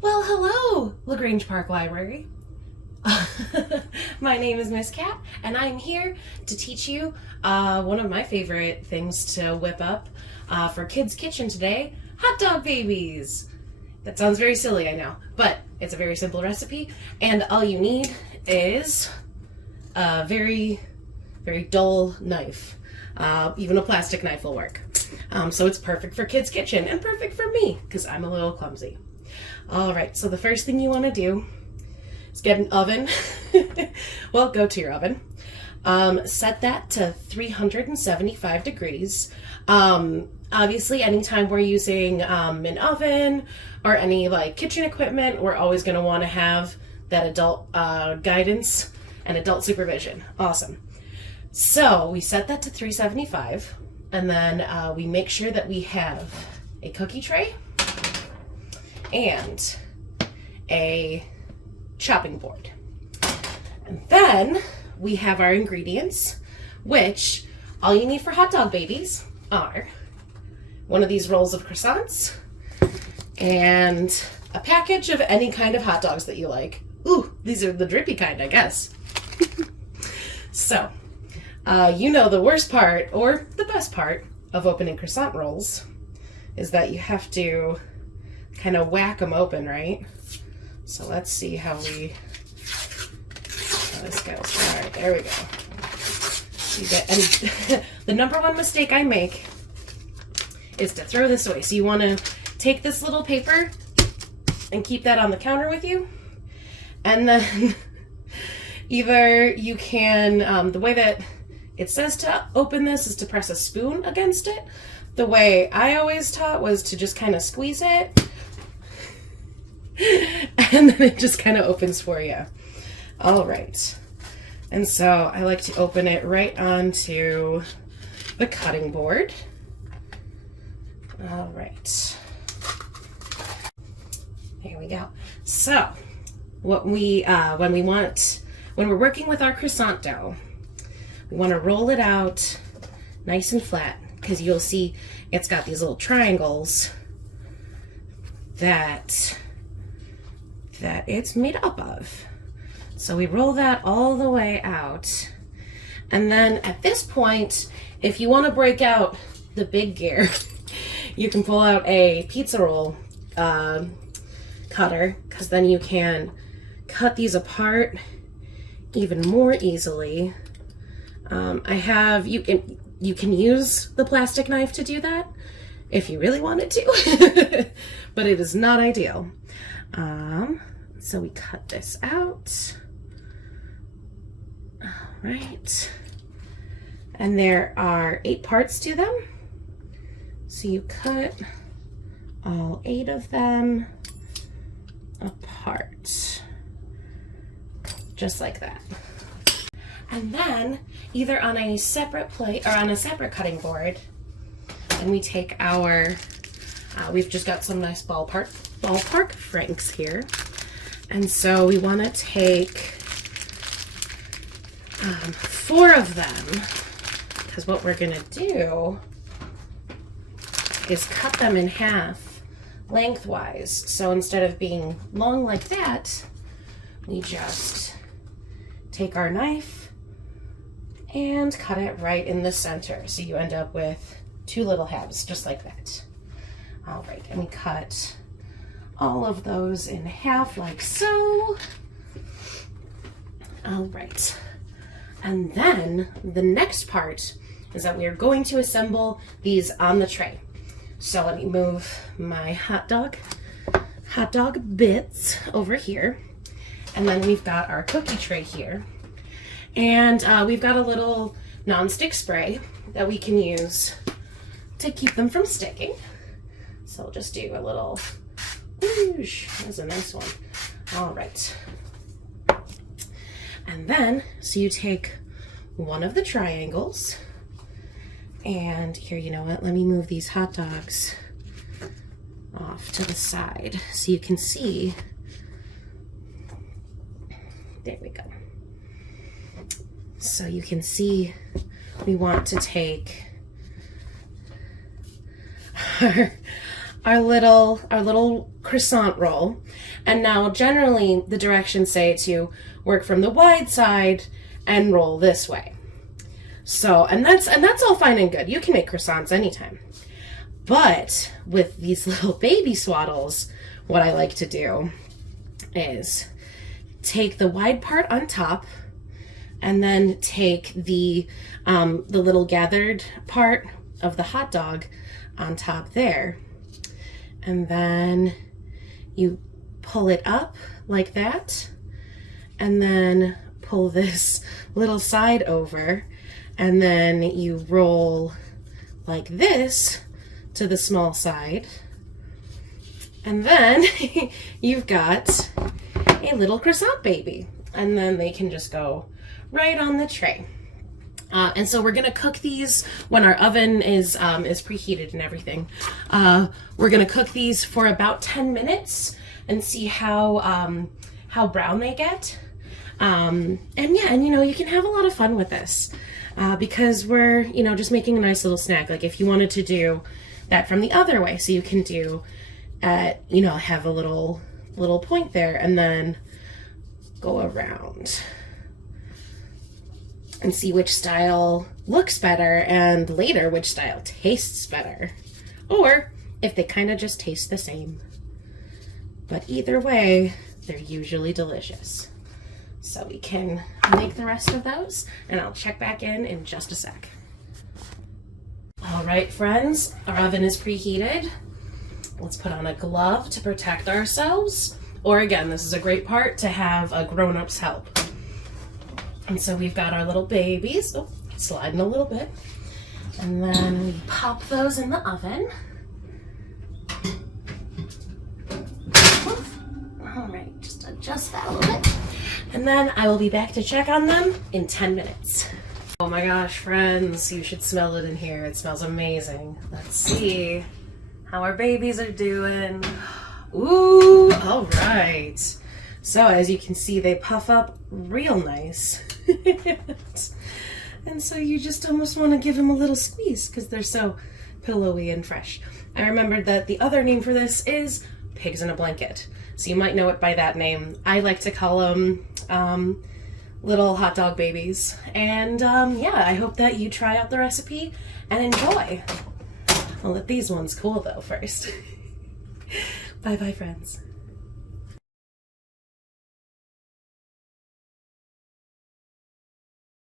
Well, hello, LaGrange Park Library. My name is Miss Cat, and I'm here to teach you one of my favorite things to whip up for Kids Kitchen today, hot dog babies. That sounds very silly, I know, but it's a very simple recipe, and all you need is a very, very dull knife. Even a plastic knife will work. So it's perfect for Kids Kitchen and perfect for me because I'm a little clumsy. All right, so the first thing you want to do is get an oven. Well, go to your oven. Set that to 375 degrees. Obviously, anytime we're using an oven or any like kitchen equipment, we're always going to want to have that adult guidance and adult supervision. Awesome. So we set that to 375, and then we make sure that we have a cookie tray and a chopping board. And then we have our ingredients, which all you need for hot dog babies are one of these rolls of croissants and a package of any kind of hot dogs that you like. Ooh, these are the drippy kind, I guess. So, you know the worst part, or the best part, of opening croissant rolls is that you have to kind of whack them open, right? So let's see how this goes. All right, there we go. And the number one mistake I make is to throw this away. So you want to take this little paper and keep that on the counter with you. And then either you can, the way that it says to open this is to press a spoon against it. The way I always taught was to just kind of squeeze it and then it just kind of opens for you. All right. And so I like to open it right onto the cutting board. All right. There we go. So what we, when we're working with our croissant dough, we want to roll it out nice and flat because you'll see it's got these little triangles that it's made up of. So we roll that all the way out. And then at this point, if you want to break out the big gear, you can pull out a pizza roll cutter, because then you can cut these apart even more easily. You can use the plastic knife to do that if you really wanted to, but it is not ideal. So we cut this out. All right. And there are 8 parts to them. So you cut all 8 of them apart, just like that. And then either on a separate plate or on a separate cutting board, and we take our, we've just got some nice ballpark franks here. And so we want to take 4 of them, because what we're going to do is cut them in half lengthwise. So instead of being long like that, we just take our knife and cut it right in the center. So you end up with 2 little halves, just like that. All right, and we cut all of those in half like so. All right. And then the next part is that we are going to assemble these on the tray. So let me move my hot dog bits over here. And then we've got our cookie tray here. And we've got a little nonstick spray that we can use to keep them from sticking. So we'll just do a little whoosh. That's a nice one. All right. And then, so you take one of the triangles, and here, you know what? Let me move these hot dogs off to the side so you can see. There we go. So you can see we want to take our little croissant roll. And now generally the directions say to work from the wide side and roll this way. So, and that's all fine and good. You can make croissants anytime. But with these little baby swaddles, what I like to do is take the wide part on top and then take the little gathered part of the hot dog on top there. And then you pull it up like that, and then pull this little side over, and then you roll like this to the small side, and then you've got a little croissant baby, and then they can just go right on the tray. And so we're gonna cook these when our oven is preheated and everything. We're gonna cook these for about 10 minutes and see how brown they get. And yeah, and you can have a lot of fun with this because we're just making a nice little snack. Like if you wanted to do that from the other way, so you can do have a little point there and then go around and see which style looks better, and later which style tastes better, or if they kind of just taste the same. But either way, they're usually delicious. So we can make the rest of those, and I'll check back in just a sec. All right, friends, our oven is preheated. Let's put on a glove to protect ourselves, or again, this is a great part to have a grown-up's help. And so we've got our little babies, sliding a little bit, and then we pop those in the oven. All right, just adjust that a little bit. And then I will be back to check on them in 10 minutes. Oh my gosh, friends, you should smell it in here. It smells amazing. Let's see how our babies are doing. Ooh, all right. So as you can see, they puff up real nice. And so you just almost want to give them a little squeeze because they're so pillowy and fresh. I remembered that the other name for this is pigs in a blanket. So you might know it by that name. I like to call them little hot dog babies. And yeah, I hope that you try out the recipe and enjoy. I'll let these ones cool though first. Bye bye, friends.